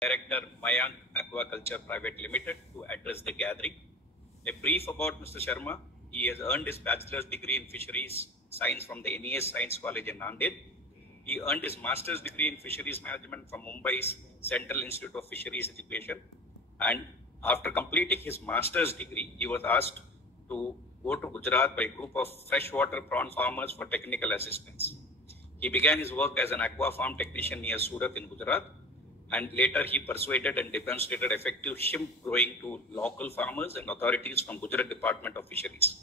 Director Mayank Aquaculture Private Limited to address the gathering. A brief about Mr. Sharma. He has earned his bachelor's degree in fisheries science from the NES Science College in Nanded. He earned his master's degree in fisheries management from Mumbai's Central Institute of Fisheries Education. And after completing his master's degree, he was asked to go to Gujarat by a group of freshwater prawn farmers for technical assistance. He began his work as an aqua farm technician near Surat in Gujarat, and later he persuaded and demonstrated effective shrimp growing to local farmers and authorities from Gujarat Department of Fisheries.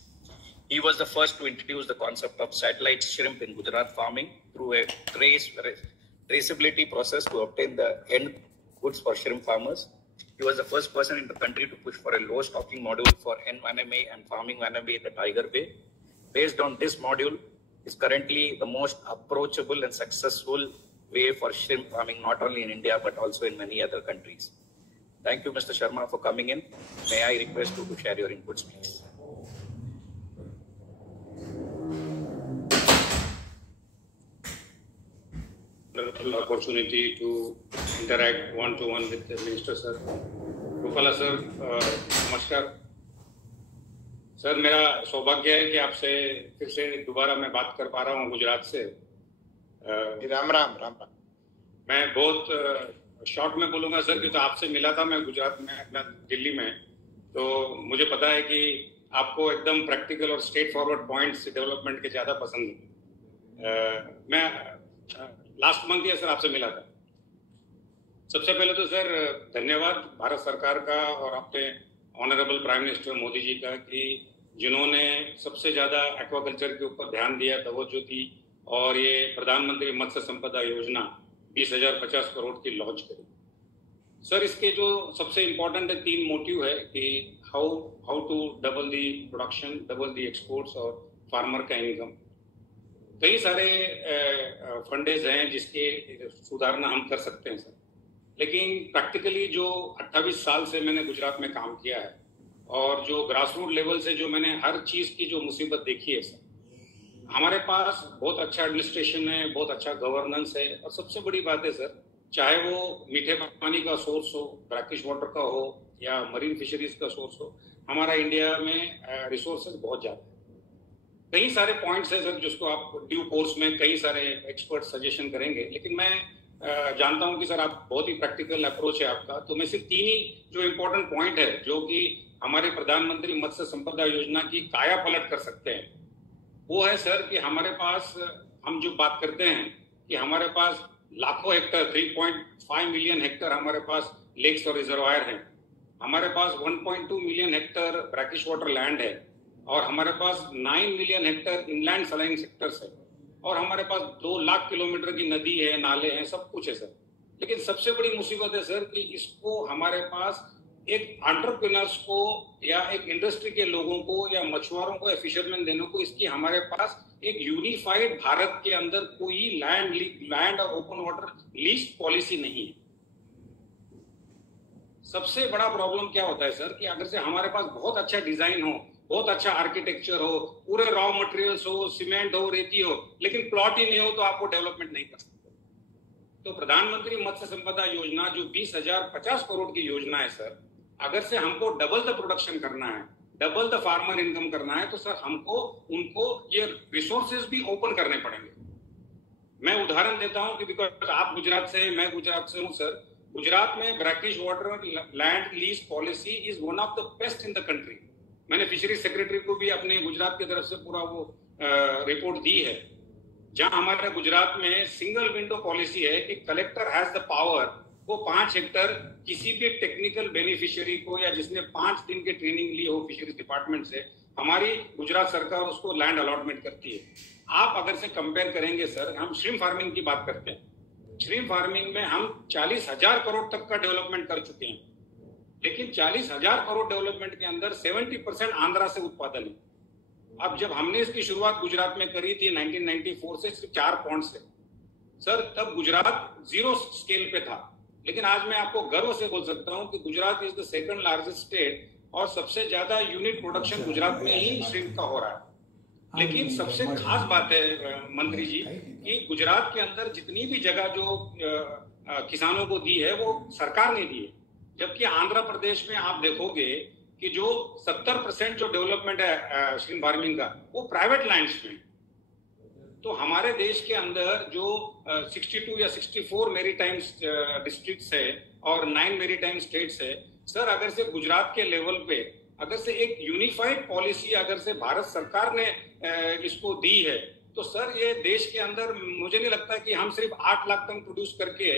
He was the first to introduce the concept of satellite shrimp in Gujarat farming through a traceability process to obtain the end goods for shrimp farmers. He was the first person in the country to push for a low stocking module for N1MA and farming 1MA in the Tiger Bay. Based on this module, is currently the most approachable and successful way for shrimp farming, not only in India, but also in many other countries. Thank you, Mr. Sharma, for coming in. May I request you to share your inputs, please? Wonderful opportunity to interact one-to-one with the Minister, sir. Rupala, sir, नमस्कार. Sir, मेरा सौभाग्य है कि आपसे फिर से दोबारा मैं बात कर पा रहा हूँ गुजरात से. राम राम राम राम. मैं बहुत शॉर्ट में बोलूंगा सर, कि तो आपसे मिला था मैं गुजरात में, अपना दिल्ली में, तो मुझे पता है कि आपको एकदम प्रैक्टिकल और स्ट्रेट फॉरवर्ड पॉइंट्स डेवलपमेंट के ज़्यादा पसंद है. मैं लास्ट मंथ ही सर आपसे मिला था. सबसे पहले तो सर धन्यवाद भारत सरकार का और अपने honourable prime minister Modi ji का, कि जिन्होंने सबसे ज़्यादा एक्वाकल्चर के ऊपर ध्यान दिया, तवज्जो दी, और ये प्रधानमंत्री मत्स्य संपदा योजना 20,050 करोड़ की लॉन्च करी. सर, इसके जो सबसे इम्पोर्टेंट है 3 मोटिव है कि how to double the production, double the exports और फार्मर का इनकम. कई सारे फंडेज हैं जिसके सुधारना हम कर सकते हैं सर, लेकिन प्रैक्टिकली जो 28 साल से मैंने गुजरात में काम किया है और जो ग्रास रूट लेवल से जो मैंने हर चीज़ की जो मुसीबत देखी है सर, हमारे पास बहुत अच्छा एडमिनिस्ट्रेशन है, बहुत अच्छा गवर्नेंस है, और सबसे बड़ी बात है सर, चाहे वो मीठे पानी का सोर्स हो, ब्रैकिश वाटर का हो, या मरीन फिशरीज का सोर्स हो, हमारा इंडिया में रिसोर्सेज बहुत ज़्यादा है. कई सारे पॉइंट्स हैं सर जिसको आप ड्यू कोर्स में कई सारे एक्सपर्ट सजेशन करेंगे, लेकिन मैं जानता हूं कि सर आप बहुत ही प्रैक्टिकल अप्रोच है आपका, तो मैं सिर्फ 3 ही जो इम्पोर्टेंट पॉइंट है जो कि हमारे प्रधानमंत्री मत्स्य संपदा योजना की काया पलट कर सकते हैं, वो है सर कि हमारे पास, हम जो बात करते हैं कि हमारे पास लाखों हेक्टर, 3.5 मिलियन हेक्टर हमारे पास लेक्स और रिजर्वायर हैं, हमारे पास 1.2 million Hector brackish water land है, और हमारे पास 9 million Hector inland saline sectors है, और हमारे पास 2 लाख किलोमीटर की नदी है, नाले हैं, सब कुछ है सर. लेकिन सबसे बड़ी मुसीबत है सर कि इसको हमारे पास एक एंटरप्रेन्योर्स को या एक इंडस्ट्री के लोगों को या मछुआरों को या फिशरमैन देने को, इसकी हमारे पास एक यूनिफाइड भारत के अंदर कोई लैंड और ओपन वाटर लीज पॉलिसी नहीं है. सबसे बड़ा प्रॉब्लम क्या होता है सर कि अगर से हमारे पास बहुत अच्छा डिजाइन हो, बहुत अच्छा आर्किटेक्चर हो, पूरे रॉ मटेरियल्स हो, सीमेंट हो, रेती हो, लेकिन प्लॉट ही नहीं हो, तो आपको डेवलपमेंट नहीं कर सकते. तो प्रधानमंत्री मत्स्य संपदा योजना जो 20,050 करोड़ की योजना है सर, अगर से हमको डबल द प्रोडक्शन करना है, डबल द फार्मर इनकम करना है, तो सर हमको उनको ये रिसोर्सेज भी ओपन करने पड़ेंगे. मैं उदाहरण देता हूं कि बिकॉज आप गुजरात से, मैं गुजरात से हूं सर. गुजरात में brackish water land lease policy is one of the best in the country. मैंने फिशरीज सेक्रेटरी को भी अपने गुजरात की तरफ से पूरा वो रिपोर्ट दी है, जहां हमारे गुजरात में सिंगल विंडो पॉलिसी है कि कलेक्टर हैज द पावर, वो 5 हेक्टर किसी भी टेक्निकल बेनिफिशियरी को या जिसने 5 दिन की ट्रेनिंग ली हो फिशरीज डिपार्टमेंट से, हमारी गुजरात सरकार उसको लैंड अलॉटमेंट करती है. आप अगर से कंपेयर करेंगे सर, हम श्रिम्प फार्मिंग की बात करते हैं, श्रिम्प फार्मिंग में हम 40,000 करोड़ तक का डेवलपमेंट कर चुके हैं, लेकिन 40,000 करोड़ डेवलपमेंट के अंदर 70% आंध्रा से उत्पादन है. अब जब हमने इसकी शुरुआत गुजरात में करी थी 1994 से, सिर्फ 4 पॉइंट से सर, तब गुजरात 0 स्केल पे था, लेकिन आज मैं आपको गर्व से बोल सकता हूं कि Gujarat is the second largest state, और सबसे ज्यादा यूनिट प्रोडक्शन गुजरात में ही श्रिम्प का हो रहा है. लेकिन सबसे खास बात है मंत्री जी कि गुजरात के अंदर जितनी भी जगह जो किसानों को दी है वो सरकार ने दी है, जबकि आंध्र प्रदेश में आप देखोगे कि जो 70% जो डेवलपमेंट है श्रिम्प फार्मिंग का वो प्राइवेट लैंड्स में। तो हमारे देश के अंदर जो 62 या 64 मेरीटाइम डिस्ट्रिक्ट्स है और 9 मेरीटाइम स्टेट्स है सर, अगर से गुजरात के लेवल पे अगर से एक यूनिफाइड पॉलिसी अगर से भारत सरकार ने इसको दी है तो सर ये देश के अंदर मुझे नहीं लगता कि हम सिर्फ 8 लाख टन प्रोड्यूस करके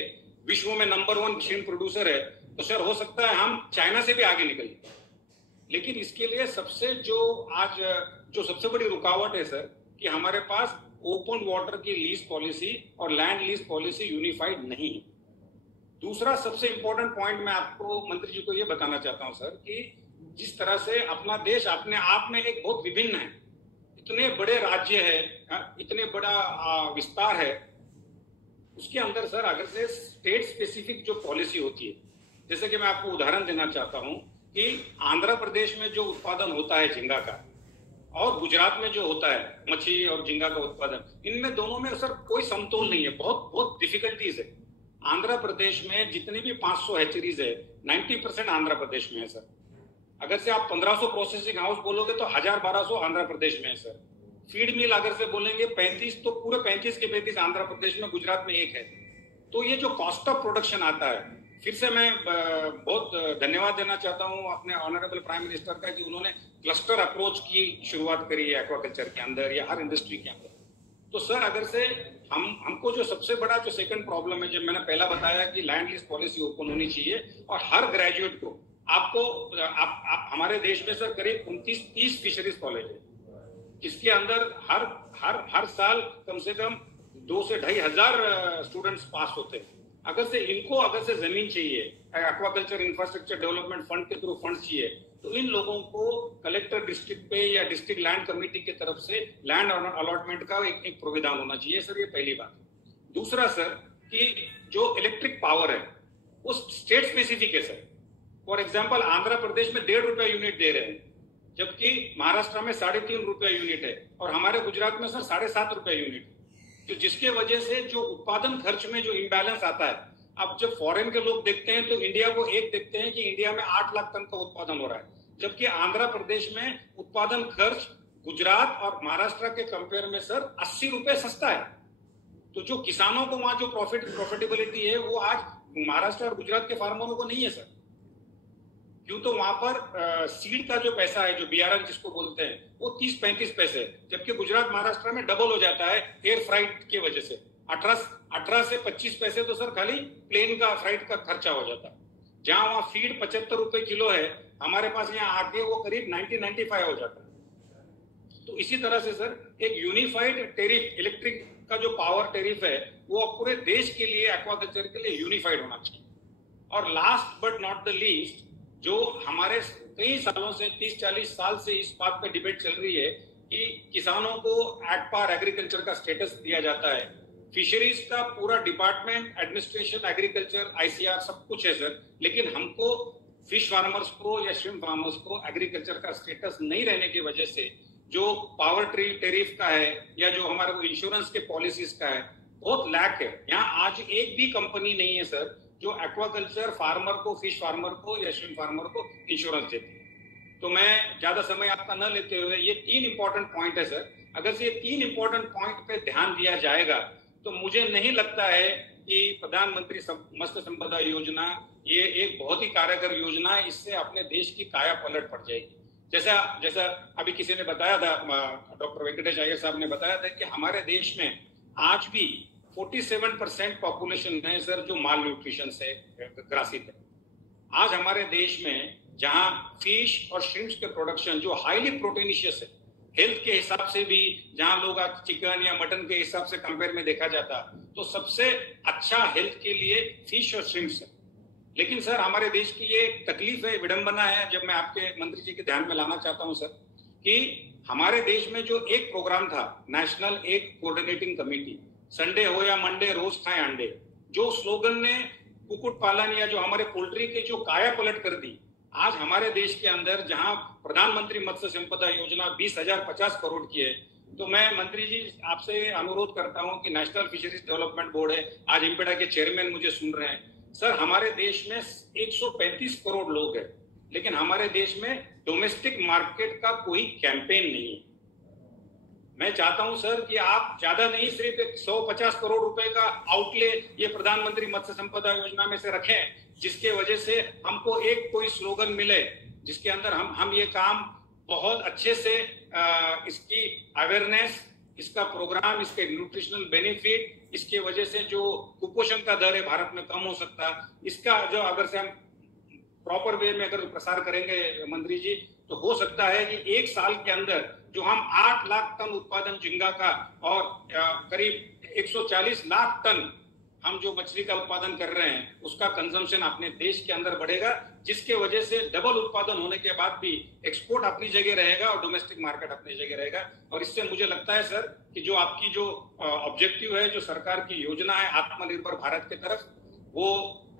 विश्व में नंबर 1 श्रिम्प प्रोड्यूसर है, तो सर हो सकता है हम चाइना से भी आगे निकल। लेकिन इसके लिए सबसे जो सबसे बड़ी रुकावट है सर कि हमारे पास ओपन वाटर की लीज पॉलिसी और लैंड लीज पॉलिसी यूनिफाइड नहीं है। दूसरा सबसे इंपॉर्टेंट पॉइंट मैं आपको मंत्री जी को ये बताना चाहता हूं सर कि जिस तरह से अपना देश अपने आप में एक बहुत विभिन्न है, इतने बड़े राज्य है, इतने बड़ा विस्तार है, उसके अंदर सर अगर से स्टेट स्पेसिफिक जो पॉलिसी होती है, जैसे कि मैं आपको उदाहरण देना चाहता हूं कि आंध्र प्रदेश में जो उत्पादन होता है झींगा का और गुजरात में जो होता है मछली और झींगा का उत्पादन, इनमें दोनों में सर कोई समतोल नहीं है, बहुत बहुत डिफिकल्टीज है। आंध्र प्रदेश में जितनी भी 500 हैचरीज है 90% आंध्र प्रदेश में है सर। अगर से आप 1500 प्रोसेसिंग हाउस बोलोगे तो 1000-1200 आंध्र प्रदेश में है सर। फीड मिल अगर से बोलेंगे 35, तो पूरे 35 के 35 आंध्र प्रदेश में, गुजरात में एक है। तो ये जो कॉस्ट ऑफ प्रोडक्शन आता है, फिर से मैं बहुत धन्यवाद देना चाहता हूं अपने ऑनरेबल प्राइम मिनिस्टर का कि उन्होंने क्लस्टर अप्रोच की शुरुआत करी है एक्वाकल्चर के अंदर या हर इंडस्ट्री के अंदर। तो सर अगर से हमको जो सबसे बड़ा जो सेकंड प्रॉब्लम है, जब मैंने पहला बताया कि लैंड लीज पॉलिसी ओपन होनी चाहिए और हर ग्रेजुएट को आपको आप हमारे देश में सर करीब 29-30 फिशरीज कॉलेज है, इसके अंदर हर साल कम से कम 2 से 2,500 स्टूडेंट्स पास होते हैं। अगर से जमीन चाहिए, एक्वाकल्चर इंफ्रास्ट्रक्चर डेवलपमेंट फंड के थ्रू फंड चाहिए, तो इन लोगों को कलेक्टर डिस्ट्रिक्ट पे या डिस्ट्रिक्ट लैंड कमेटी की तरफ से लैंड अलॉटमेंट का एक प्रोविधान होना चाहिए सर, ये पहली बात। दूसरा सर कि जो इलेक्ट्रिक पावर है वो स्टेट स्पेसिफिक है sir. For example Andhra Pradesh में 1.5 रुपया यूनिट दे रहे हैं, जबकि महाराष्ट्र में 3.5 रुपया यूनिट है और हमारे गुजरात में सर 7.5 रुपया यूनिट है। तो जिसके वजह से जो उत्पादन खर्च में जो इम्बैलेंस आता है, अब जब फॉरेन के लोग देखते हैं तो इंडिया को एक देखते हैं कि इंडिया में 8 लाख टन का उत्पादन हो रहा है, जबकि आंध्र प्रदेश में उत्पादन खर्च गुजरात और महाराष्ट्र के कंपेयर में सर 80 रुपए सस्ता है। तो जो किसानों को वहां जो प्रॉफिटेबिलिटी है वो आज महाराष्ट्र और गुजरात के फार्मरों को नहीं है सर। क्यों? तो वहां पर सीड का जो पैसा है, जो बीआरएन जिसको बोलते हैं, वो 30-35 पैसे, जबकि गुजरात महाराष्ट्र में डबल हो जाता है एयर फ्राइट की वजह से। 18 से 25 पैसे तो सर खाली प्लेन का फ्राइट का खर्चा हो जाता है। जहां वहां फीड 75 रुपए किलो है, हमारे पास यहाँ आके वो करीब 90-95 हो जाता है। तो इसी तरह से सर एक यूनिफाइड टेरिफ, इलेक्ट्रिक का जो पावर टेरिफ है वो पूरे देश के लिए, एक्वाकल्चर के लिए यूनिफाइड होना चाहिए। और last but not the least, जो हमारे कई सालों से 30-40 साल से इस बात पे डिबेट चल रही है कि किसानों को एट पार एग्रीकल्चर का स्टेटस दिया जाता है। फिशरीज का पूरा डिपार्टमेंट, एडमिनिस्ट्रेशन, एग्रीकल्चर, आईसीआर सब कुछ है सर, लेकिन हमको फिश फार्मर्स को या श्रिम्प फार्मर्स को एग्रीकल्चर का स्टेटस नहीं रहने की वजह से जो पावर टेरिफ का है या जो हमारे को इंश्योरेंस के पॉलिसीज का है, बहुत लैक है। यहाँ आज एक भी कंपनी नहीं है सर जो एक्वाकल्चर फार्मर को, फिश फार्मर को या श्रिम्प फार्मर को इंश्योरेंस देती है। तो मैं ज्यादा समय आपका न लेते हुए, ये 3 इंपॉर्टेंट पॉइंट है सर। अगर से ये 3 इंपॉर्टेंट पॉइंट पे ध्यान दिया जाएगा तो मुझे नहीं लगता है कि प्रधानमंत्री मत्स्य संपदा योजना ये एक बहुत ही कारगर योजना है। इससे अपने देश की काया पलट पड़ जाएगी। जैसा अभी किसी ने बताया था, डॉक्टर वेंकटेश अय्यर साहब ने बताया था कि हमारे देश में आज भी 47% पॉपुलेशन है सर जो माल न्यूट्रिशन से ग्रासित है। आज हमारे देश में जहां फिश और श्रिम्प्स के प्रोडक्शन जो हाईली प्रोटीनिशियस है, हेल्थ के हिसाब से भी जहां लोग आज चिकन या मटन के हिसाब से कंपेयर में देखा जाता तो सबसे अच्छा हेल्थ के लिए फिश और श्रिम्प्स है। लेकिन सर हमारे देश की ये तकलीफ है, विडंबना है, जब मैं आपके मंत्री जी के ध्यान में लाना चाहता हूं सर कि हमारे देश में जो एक प्रोग्राम था, national egg coordinating committee, Sunday हो या मंडे रोज खाएं अंडे, जो स्लोगन ने कुक्कुट पालन या जो हमारे पोल्ट्री की जो काया पलट कर दी। आज हमारे देश के अंदर जहां प्रधानमंत्री मत्स्य संपदा योजना 20,050 करोड़ की है, तो मैं मंत्री जी आपसे अनुरोध करता हूं कि नेशनल फिशरीज डेवलपमेंट बोर्ड है, आज इम्पेडा के चेयरमैन मुझे सुन रहे हैं। सर, हमारे देश में 135 करोड़ लोग हैं, लेकिन हमारे देश में डोमेस्टिक मार्केट का कोई कैंपेन नहीं है। मैं चाहता हूं सर कि आप ज्यादा नहीं, सिर्फ 150 करोड़ रुपए का आउटले ये प्रधानमंत्री मत्स्य संपदा योजना में से रखें, जिसके वजह से हमको एक कोई स्लोगन मिले जिसके अंदर हम ये काम बहुत अच्छे से इसकी अवेयरनेस, इसका प्रोग्राम, इसके न्यूट्रिशनल बेनिफिट, इसके वजह से जो कुपोषण का दर है भारत में कम हो सकता है, इसका जो अगर से हम प्रॉपर वे में अगर प्रसार करेंगे मंत्री जी, तो हो सकता है कि एक साल के अंदर जो हम 8 लाख टन उत्पादन झींगा का और करीब 140 लाख टन हम जो मछली का उत्पादन कर रहे हैं उसका कंजम्पशन अपने देश के अंदर बढ़ेगा, जिसके वजह से डबल उत्पादन होने के बाद भी एक्सपोर्ट अपनी जगह रहेगा और डोमेस्टिक मार्केट अपनी जगह रहेगा। और इससे मुझे लगता है सर कि जो आपकी जो ऑब्जेक्टिव है, जो सरकार की योजना है आत्मनिर्भर भारत की तरफ, वो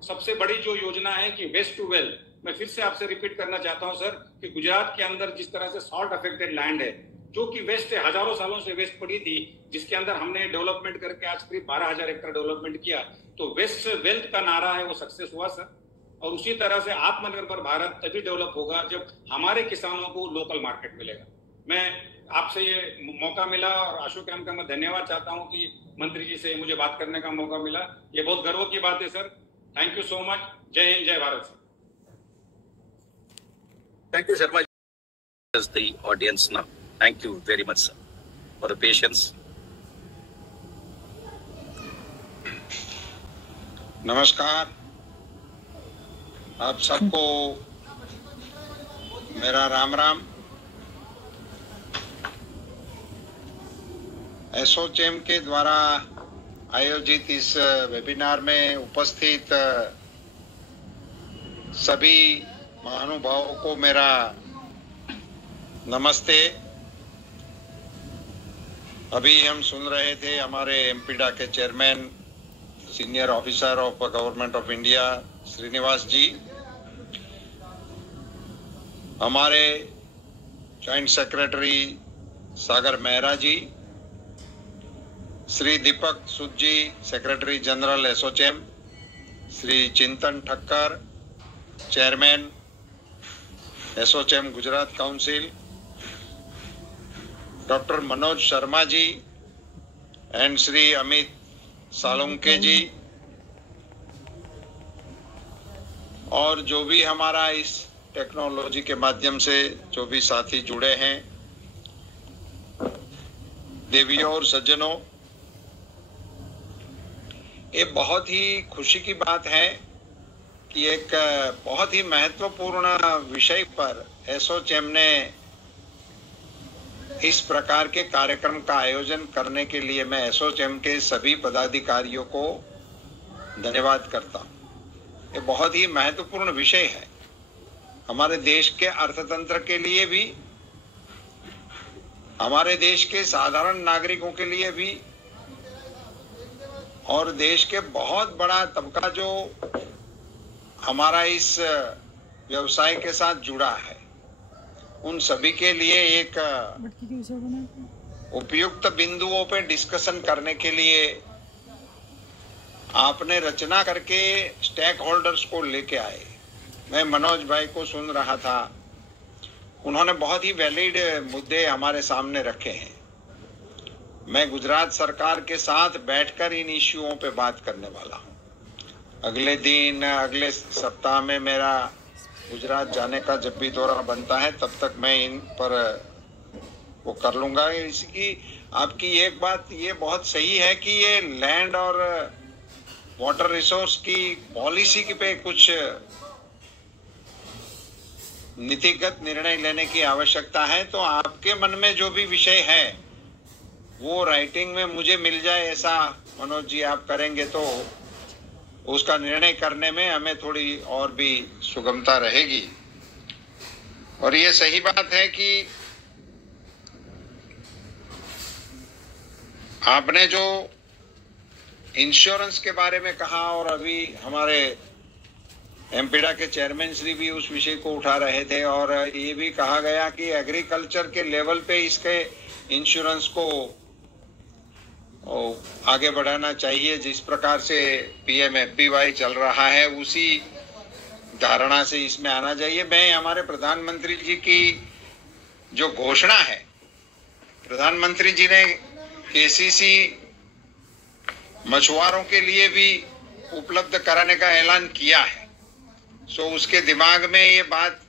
सबसे बड़ी जो योजना है कि वेस्ट टू वेल्थ, मैं फिर से आपसे रिपीट करना चाहता हूं सर कि गुजरात के अंदर जिस तरह से सॉल्ट अफेक्टेड लैंड है, जो कि वेस्ट है, हजारों सालों से वेस्ट पड़ी थी, जिसके अंदर हमने डेवलपमेंट करके आज करीब 12,000 एकड़ डेवलपमेंट किया, तो वेस्ट से वेल्थ का नारा है वो सक्सेस हुआ सर। और उसी तरह से आत्मनिर्भर भारत तभी डेवलप होगा जब हमारे किसानों को लोकल मार्केट मिलेगा। मैं आपसे ये मौका मिला और अशोक का मैं धन्यवाद चाहता हूं कि मंत्री जी से मुझे बात करने का मौका मिला, ये बहुत गर्व की बात है sir. Thank you so much. जय हिंद, जय Bharat sir. Thank you, Sharma. The audience now. Thank you very much, sir, for the patience. नमस्कार, आप सबको मेरा राम राम। एसोचैम के द्वारा आयोजित इस वेबिनार में उपस्थित सभी महानुभावों को मेरा नमस्ते। अभी हम सुन रहे थे हमारे एमपीडा के chairman, senior officer of government of India Srinivas ji, हमारे joint secretary Sagar Mehra ji, Shri Deepak Sood ji, secretary general ASSOCHAM, Shri Chintan Thakkar, chairman ASSOCHAM Gujarat council, doctor Manoj Sharma ji and Shri Amit Salunke ji, और जो भी हमारा इस टेक्नोलॉजी के माध्यम से जो भी साथी जुड़े हैं, देवियों और सज्जनों, ये बहुत ही खुशी की बात है कि एक बहुत ही महत्वपूर्ण विषय पर एसोचैम ने इस प्रकार के कार्यक्रम का आयोजन करने के लिए मैं एसोचैम के सभी पदाधिकारियों को धन्यवाद करता हूं। ये बहुत ही महत्वपूर्ण विषय है हमारे देश के अर्थतंत्र के लिए भी, हमारे देश के साधारण नागरिकों के लिए भी, और देश के बहुत बड़ा तबका जो हमारा इस व्यवसाय के साथ जुड़ा है, उन सभी के लिए एक उपयुक्त बिंदुओं पे डिस्कशन करने के लिए आपने रचना करके स्टेक होल्डर्स को लेके आए। मैं मनोज भाई को सुन रहा था, उन्होंने बहुत ही वैलिड मुद्दे हमारे सामने रखे हैं। मैं गुजरात सरकार के साथ बैठकर इन इश्यूओं पे बात करने वाला हूँ। अगले सप्ताह में मेरा गुजरात जाने का जब भी दौरा बनता है, तब तक मैं इन पर वो कर लूंगा। इसकी आपकी एक बात ये बहुत सही है कि ये लैंड और वाटर रिसोर्स की पॉलिसी पे कुछ नीतिगत निर्णय लेने की आवश्यकता है। तो आपके मन में जो भी विषय है वो राइटिंग में मुझे मिल जाए, ऐसा मनोज जी आप करेंगे तो उसका निर्णय करने में हमें थोड़ी और भी सुगमता रहेगी। और ये सही बात है कि आपने जो इंश्योरेंस के बारे में कहा, और अभी हमारे एमपीडा के चेयरमैन श्री भी उस विषय को उठा रहे थे, और ये भी कहा गया कि एग्रीकल्चर के लेवल पे इसके इंश्योरेंस को आगे बढ़ाना चाहिए। जिस प्रकार से PMFBY चल रहा है उसी धारणा से इसमें आना चाहिए। मैं हमारे प्रधानमंत्री जी की जो घोषणा है, प्रधानमंत्री जी ने KCC मछुआरों के लिए भी उपलब्ध कराने का ऐलान किया है। सो उसके दिमाग में ये बात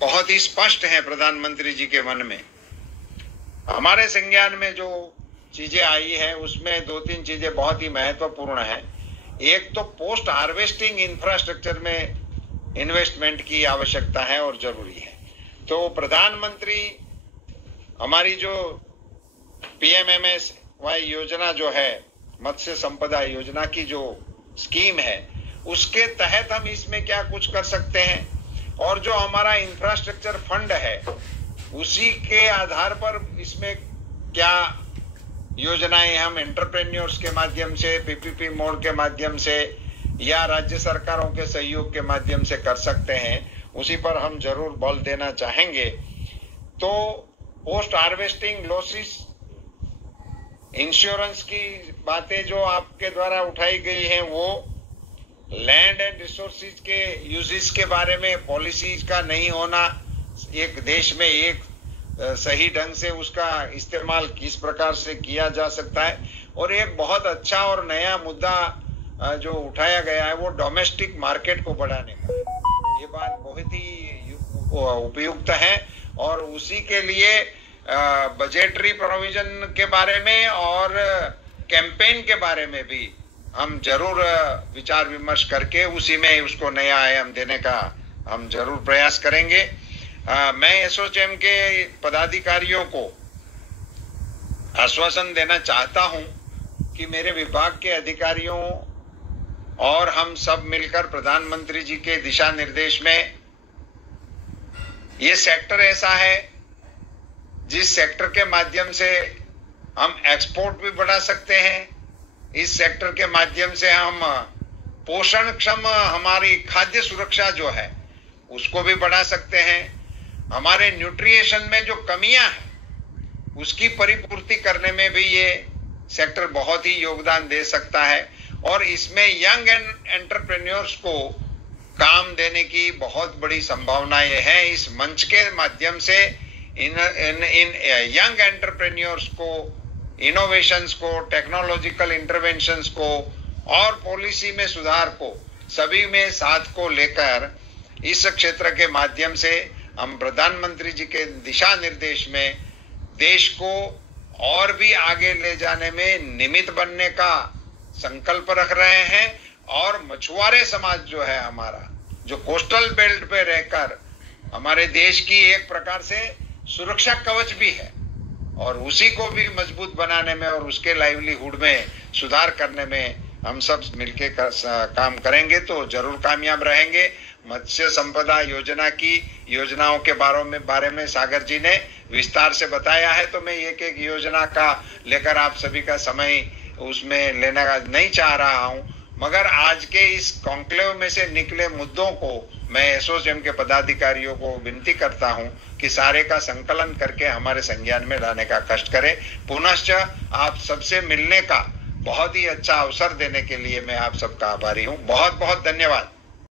बहुत ही स्पष्ट है प्रधानमंत्री जी के मन में। हमारे संज्ञान में जो चीजें आई है उसमें 2-3 चीजें बहुत ही महत्वपूर्ण है। एक तो पोस्ट हार्वेस्टिंग इंफ्रास्ट्रक्चर में इन्वेस्टमेंट की आवश्यकता है और जरूरी है। तो प्रधानमंत्री हमारी जो PMMSY योजना जो है, मत्स्य संपदा योजना की जो स्कीम है, उसके तहत हम इसमें क्या कुछ कर सकते हैं, और जो हमारा इंफ्रास्ट्रक्चर फंड है उसी के आधार पर इसमें क्या योजनाएं हम एंटरप्रेन्योर्स के माध्यम से, PPP मोड के माध्यम से या राज्य सरकारों के सहयोग के माध्यम से कर सकते हैं, उसी पर हम जरूर बल देना चाहेंगे। तो पोस्ट हार्वेस्टिंग लॉसेस इंश्योरेंस की बातें जो आपके द्वारा उठाई गई हैं, वो लैंड एंड रिसोर्सेज के यूजेस के बारे में पॉलिसीज का नहीं होना, एक देश में एक सही ढंग से उसका इस्तेमाल किस प्रकार से किया जा सकता है, और एक बहुत अच्छा और नया मुद्दा जो उठाया गया है वो डोमेस्टिक मार्केट को बढ़ाने का। ये बात बहुत ही उपयुक्त है और उसी के लिए बजटरी प्रोविजन के बारे में और कैंपेन के बारे में भी हम जरूर विचार विमर्श करके उसी में उसको नया आयाम देने का हम जरूर प्रयास करेंगे। मैं एसोचैम के पदाधिकारियों को आश्वासन देना चाहता हूं कि मेरे विभाग के अधिकारियों और हम सब मिलकर प्रधानमंत्री जी के दिशा निर्देश में, ये सेक्टर ऐसा है जिस सेक्टर के माध्यम से हम एक्सपोर्ट भी बढ़ा सकते हैं। इस सेक्टर के माध्यम से हम पोषण क्षम हमारी खाद्य सुरक्षा जो है उसको भी बढ़ा सकते हैं। हमारे न्यूट्रिएशन में जो कमियां हैं उसकी परिपूर्ति करने में भी ये सेक्टर बहुत ही योगदान दे सकता है, और इसमें यंग एंटरप्रेन्योर्स को काम देने की बहुत बड़ी संभावनाएं हैं। इस मंच के माध्यम से इन यंग एंटरप्रेन्योर्स को, इनोवेशंस को, टेक्नोलॉजिकल इंटरवेंशंस को और पॉलिसी में सुधार को, सभी में साथ को लेकर इस क्षेत्र के माध्यम से हम प्रधानमंत्री जी के दिशा निर्देश में देश को और भी आगे ले जाने में निमित्त बनने का संकल्प रख रहे हैं। और मछुआरे समाज जो है हमारा, जो कोस्टल बेल्ट पे रहकर हमारे देश की एक प्रकार से सुरक्षा कवच भी है, और उसी को भी मजबूत बनाने में और उसके लाइवलीहुड में सुधार करने में हम सब मिलके काम करेंगे तो जरूर कामयाब रहेंगे। मत्स्य संपदा योजना की योजनाओं के बारे में सागर जी ने विस्तार से बताया है, तो मैं एक एक योजना का लेकर आप सभी का समय उसमें लेने का नहीं चाह रहा हूं, मगर आज के इस कॉन्क्लेव में से निकले मुद्दों को मैं एसोचैम के पदाधिकारियों को विनती करता हूं कि सारे का संकलन करके हमारे संज्ञान में लाने का कष्ट करें। पुनश्च आप सबसे मिलने का बहुत ही अच्छा अवसर देने के लिए मैं आप सबका आभारी हूं। बहुत बहुत धन्यवाद।